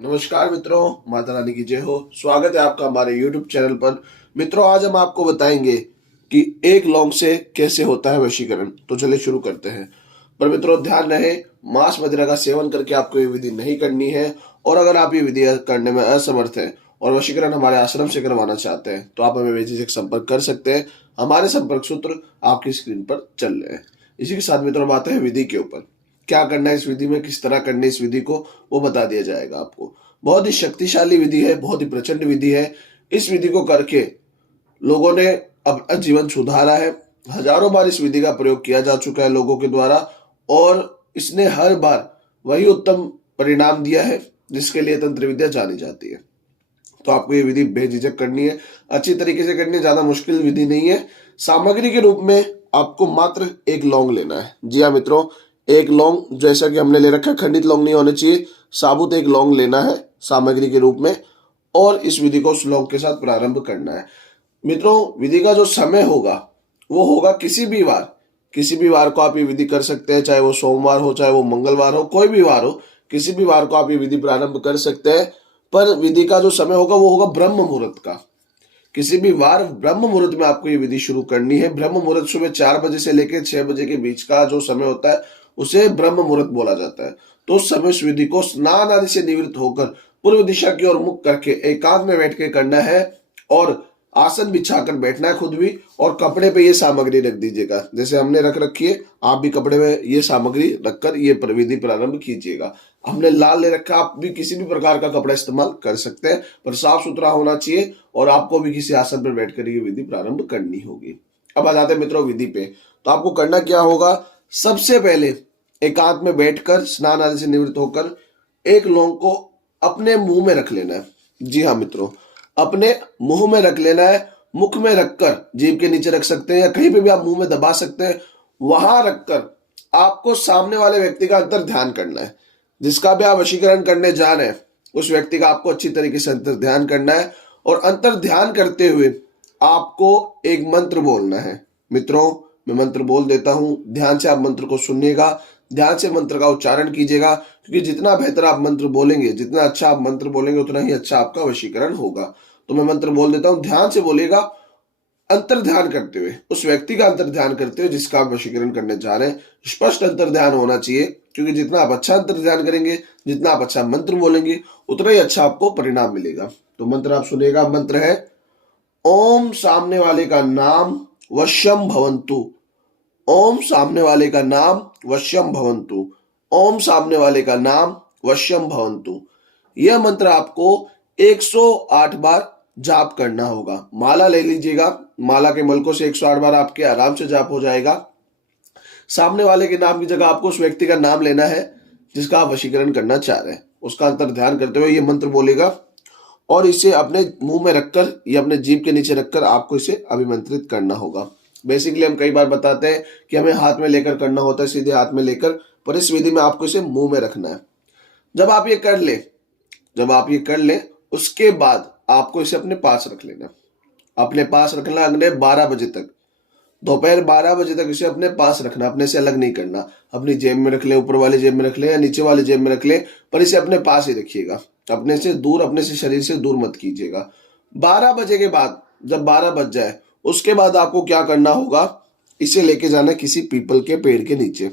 नमस्कार मित्रों, माता रानी की जय हो। स्वागत है आपका हमारे YouTube चैनल पर। मित्रों, आज हम आपको बताएंगे कि एक लौंग से कैसे होता है वशीकरण। तो चलिए शुरू करते हैं। पर मित्रों, ध्यान रहे, मांस मदिरा का सेवन करके आपको ये विधि नहीं करनी है। और अगर आप ये विधि करने में असमर्थ हैं और वशीकरण हमारे आश्रम से करवाना चाहते हैं तो आप हमें बेझिझक संपर्क कर सकते हैं। हमारे संपर्क सूत्र आपकी स्क्रीन पर चल रहे हैं। इसी के साथ मित्रों, बात है विधि के ऊपर। क्या करना है इस विधि में, किस तरह करनी है इस विधि को, वो बता दिया जाएगा आपको। बहुत ही शक्तिशाली विधि है, बहुत ही प्रचंड विधि है। इस विधि को करके लोगों ने अपना जीवन सुधारा है। हजारों बार इस विधि का प्रयोग किया जा चुका है लोगों के द्वारा, और इसने हर बार वही उत्तम परिणाम दिया है जिसके लिए तंत्र विद्या जानी जाती है। तो आपको ये विधि बेझिझक करनी है, अच्छी तरीके से करनी है। ज्यादा मुश्किल विधि नहीं है। सामग्री के रूप में आपको मात्र एक लौंग लेना है। जी हाँ मित्रों, एक लौंग, जैसा कि हमने ले रखा है, खंडित लौंग नहीं होने चाहिए, साबुत एक लौंग लेना है सामग्री के रूप में। और इस विधि को उस लौंग के साथ प्रारंभ करना है। मित्रों, विधि का जो समय होगा वो होगा किसी भी वार। किसी भी वार को आप ये विधि कर सकते हैं, चाहे वो सोमवार हो, चाहे वो मंगलवार हो, कोई भी वार हो, किसी भी वार को आप ये विधि प्रारंभ कर सकते हैं। पर विधि का जो समय होगा वो होगा ब्रह्म मुहूर्त का। किसी भी वार ब्रह्म मुहूर्त में आपको ये विधि शुरू करनी है। ब्रह्म मुहूर्त सुबह 4 बजे से लेकर 6 बजे के बीच का जो समय होता है उसे ब्रह्म मुहूर्त बोला जाता है। तो उस समय इस विधि को स्नान आदि से निवृत्त होकर पूर्व दिशा की ओर मुख करके एकांत में बैठ के करना है। और आसन बिछाकर बैठना है खुद भी, और कपड़े पे ये सामग्री रख दीजिएगा। जैसे हमने रख रखी है, आप भी कपड़े में ये सामग्री रखकर ये विधि प्रारंभ कीजिएगा। हमने लाल ले रखा, आप भी किसी भी प्रकार का कपड़ा इस्तेमाल कर सकते हैं, पर साफ सुथरा होना चाहिए। और आपको भी किसी आसन पर बैठकर ये विधि प्रारंभ करनी होगी। अब आ जाते हैं मित्रों विधि पे। तो आपको करना क्या होगा, सबसे पहले एकांत में बैठकर स्नान आदि से निवृत्त होकर एक लौंग को अपने मुंह में रख लेना है। जी हाँ मित्रों, अपने मुंह में रख लेना है। मुख में रखकर जीभ के नीचे रख सकते हैं, या कहीं पे भी आप मुंह में दबा सकते हैं। वहां रखकर आपको सामने वाले व्यक्ति का अंतर ध्यान करना है। जिसका भी आप वशीकरण करने जा रहे हैं उस व्यक्ति का आपको अच्छी तरीके से अंतर ध्यान करना है। और अंतर ध्यान करते हुए आपको एक मंत्र बोलना है। मित्रों, मैं मंत्र बोल देता हूं, ध्यान से आप मंत्र को सुनिएगा, ध्यान से मंत्र का उच्चारण कीजिएगा। क्योंकि जितना बेहतर आप मंत्र बोलेंगे, जितना अच्छा आप मंत्र बोलेंगे, उतना ही अच्छा आपका वशीकरण होगा। तो मैं मंत्र बोल देता हूं, ध्यान से बोलिएगा, अंतर ध्यान करते हुए, उस व्यक्ति का अंतर ध्यान करते हुए जिसका आप वशीकरण करने जा रहे हैं। स्पष्ट अंतर ध्यान होना चाहिए, क्योंकि जितना आप अच्छा अंतर ध्यान करेंगे, जितना आप अच्छा मंत्र बोलेंगे, उतना ही अच्छा आपको परिणाम मिलेगा। तो मंत्र आप सुनिएगा। मंत्र है, ओम सामने वाले का नाम वश्यम भवंतु। ओम सामने वाले का नाम वश्यम भवंतु। ओम सामने वाले का नाम वश्यम भवंतु। यह मंत्र आपको 108 बार जाप करना होगा। माला ले लीजिएगा, माला के मलकों से 108 बार आपके आराम से जाप हो जाएगा। सामने वाले के नाम की जगह आपको उस व्यक्ति का नाम लेना है जिसका आप वशीकरण करना चाह रहे हैं। उसका अंतर ध्यान करते हुए ये मंत्र बोलेगा, और इसे अपने मुंह में रखकर या अपने जीभ के नीचे रखकर आपको इसे अभिमंत्रित करना होगा। बेसिकली हम कई बार बताते हैं कि हमें हाथ में लेकर करना होता है, सीधे हाथ में लेकर, पर इस विधि में आपको इसे मुंह में रखना है। जब आप ये कर ले, उसके बाद आपको इसे अपने पास रख लेना। अपने पास रखना अगले 12 बजे तक, दोपहर 12 बजे तक इसे अपने पास रखना। अपने से अलग नहीं करना। अपनी जेब में रख ले, ऊपर वाली जेब में रख ले या नीचे वाली जेब में रख ले, पर इसे अपने पास ही रखिएगा। अपने से दूर, अपने से शरीर से दूर मत कीजिएगा। 12 बजे के बाद, जब 12 बज जाए, उसके बाद आपको क्या करना होगा, इसे लेके जाना किसी पीपल के पेड़ के नीचे,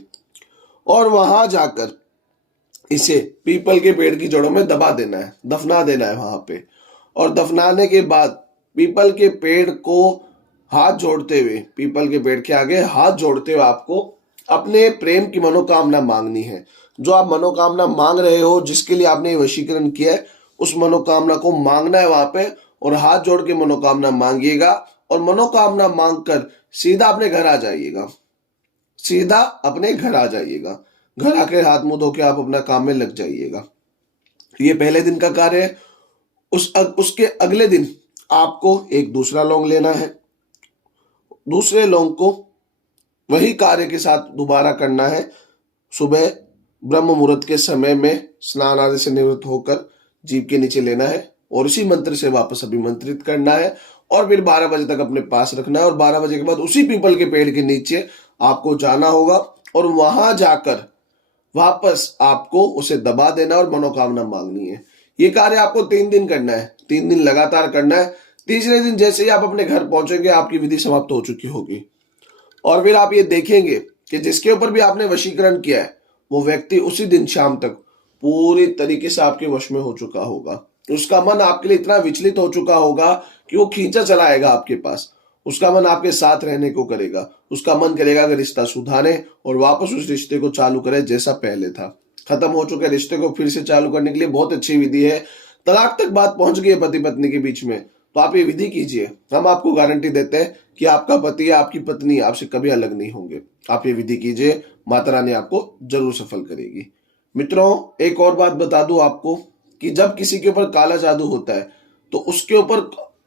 और वहां जाकर इसे पीपल के पेड़ की जड़ों में दबा देना है, दफना देना है वहां पे। और दफनाने के बाद पीपल के पेड़ को हाथ जोड़ते हुए, पीपल के पेड़ के आगे हाथ जोड़ते हुए आपको अपने प्रेम की मनोकामना मांगनी है। जो आप मनोकामना मांग रहे हो, जिसके लिए आपने वशीकरण किया है, उस मनोकामना को मांगना है वहां पे, और हाथ जोड़ के मनोकामना मांगिएगा। और मनोकामना मांगकर सीधा अपने घर आ जाइएगा। सीधा अपने घर आ जाइएगा। घर आके हाथ मुंह धो के आप अपना काम में लग जाइएगा। ये पहले दिन का कार्य है। उसके अगले दिन आपको एक दूसरा लौंग लेना है। दूसरे लौंग को वही कार्य के साथ दोबारा करना है। सुबह ब्रह्म मुहूर्त के समय में स्नान आदि से निवृत्त होकर जीभ के नीचे लेना है, और इसी मंत्र से वापस अभिमंत्रित करना है। और फिर 12 बजे तक अपने पास रखना है। और 12 बजे के बाद उसी पीपल के पेड़ के नीचे आपको जाना होगा, और वहां जाकर वापस आपको उसे दबा देना और मनोकामना मांगनी है। ये कार्य आपको 3 दिन करना है, 3 दिन लगातार करना है। तीसरे दिन जैसे ही आप अपने घर पहुंचेंगे आपकी विधि समाप्त हो चुकी होगी। और फिर आप ये देखेंगे कि जिसके ऊपर भी आपने वशीकरण किया है वो व्यक्ति उसी दिन शाम तक पूरी तरीके से आपके वश में हो चुका होगा। उसका मन आपके लिए इतना विचलित हो चुका होगा कि वो खींचा चला आएगा आपके पास। उसका मन आपके साथ रहने को करेगा। उसका मन करेगा कि रिश्ता सुधारे और वापस उस रिश्ते को चालू करे जैसा पहले था। खत्म हो चुके रिश्ते को फिर से चालू करने के लिए बहुत अच्छी विधि है। तलाक तक बात पहुंच गई है पति पत्नी के बीच में, तो आप ये विधि कीजिए। हम आपको गारंटी देते हैं कि आपका पति या आपकी पत्नी आपसे कभी अलग नहीं होंगे। आप ये विधि कीजिए, माता रानी आपको जरूर सफल करेगी। मित्रों, एक और बात बता दूं आपको कि जब किसी के ऊपर काला जादू होता है तो उसके ऊपर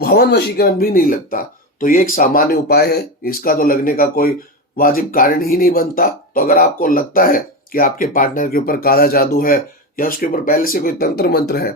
हवन वशीकरण भी नहीं लगता। तो ये एक सामान्य उपाय है, इसका तो लगने का कोई वाजिब कारण ही नहीं बनता। तो अगर आपको लगता है कि आपके पार्टनर के ऊपर काला जादू है या उसके ऊपर पहले से कोई तंत्र मंत्र है,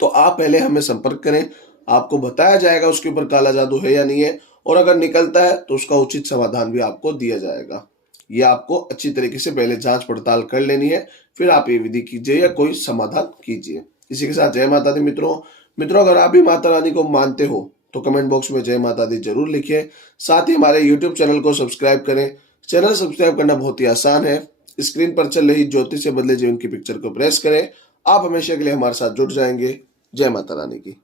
तो आप पहले हमें संपर्क करें। आपको बताया जाएगा उसके ऊपर काला जादू है या नहीं है, और अगर निकलता है तो उसका उचित समाधान भी आपको दिया जाएगा। ये आपको अच्छी तरीके से पहले जांच पड़ताल कर लेनी है, फिर आप ये विधि कीजिए या कोई समाधान कीजिए। इसी के साथ जय माता दी मित्रों। मित्रों, अगर आप भी माता रानी को मानते हो तो कमेंट बॉक्स में जय माता दी जरूर लिखिए। साथ ही हमारे यूट्यूब चैनल को सब्सक्राइब करें। चैनल सब्सक्राइब करना बहुत ही आसान है। स्क्रीन पर चल रही ज्योतिष से बदले जीवन की पिक्चर को प्रेस करें। आप हमेशा के लिए हमारे साथ जुड़ जाएंगे। जय माता रानी की।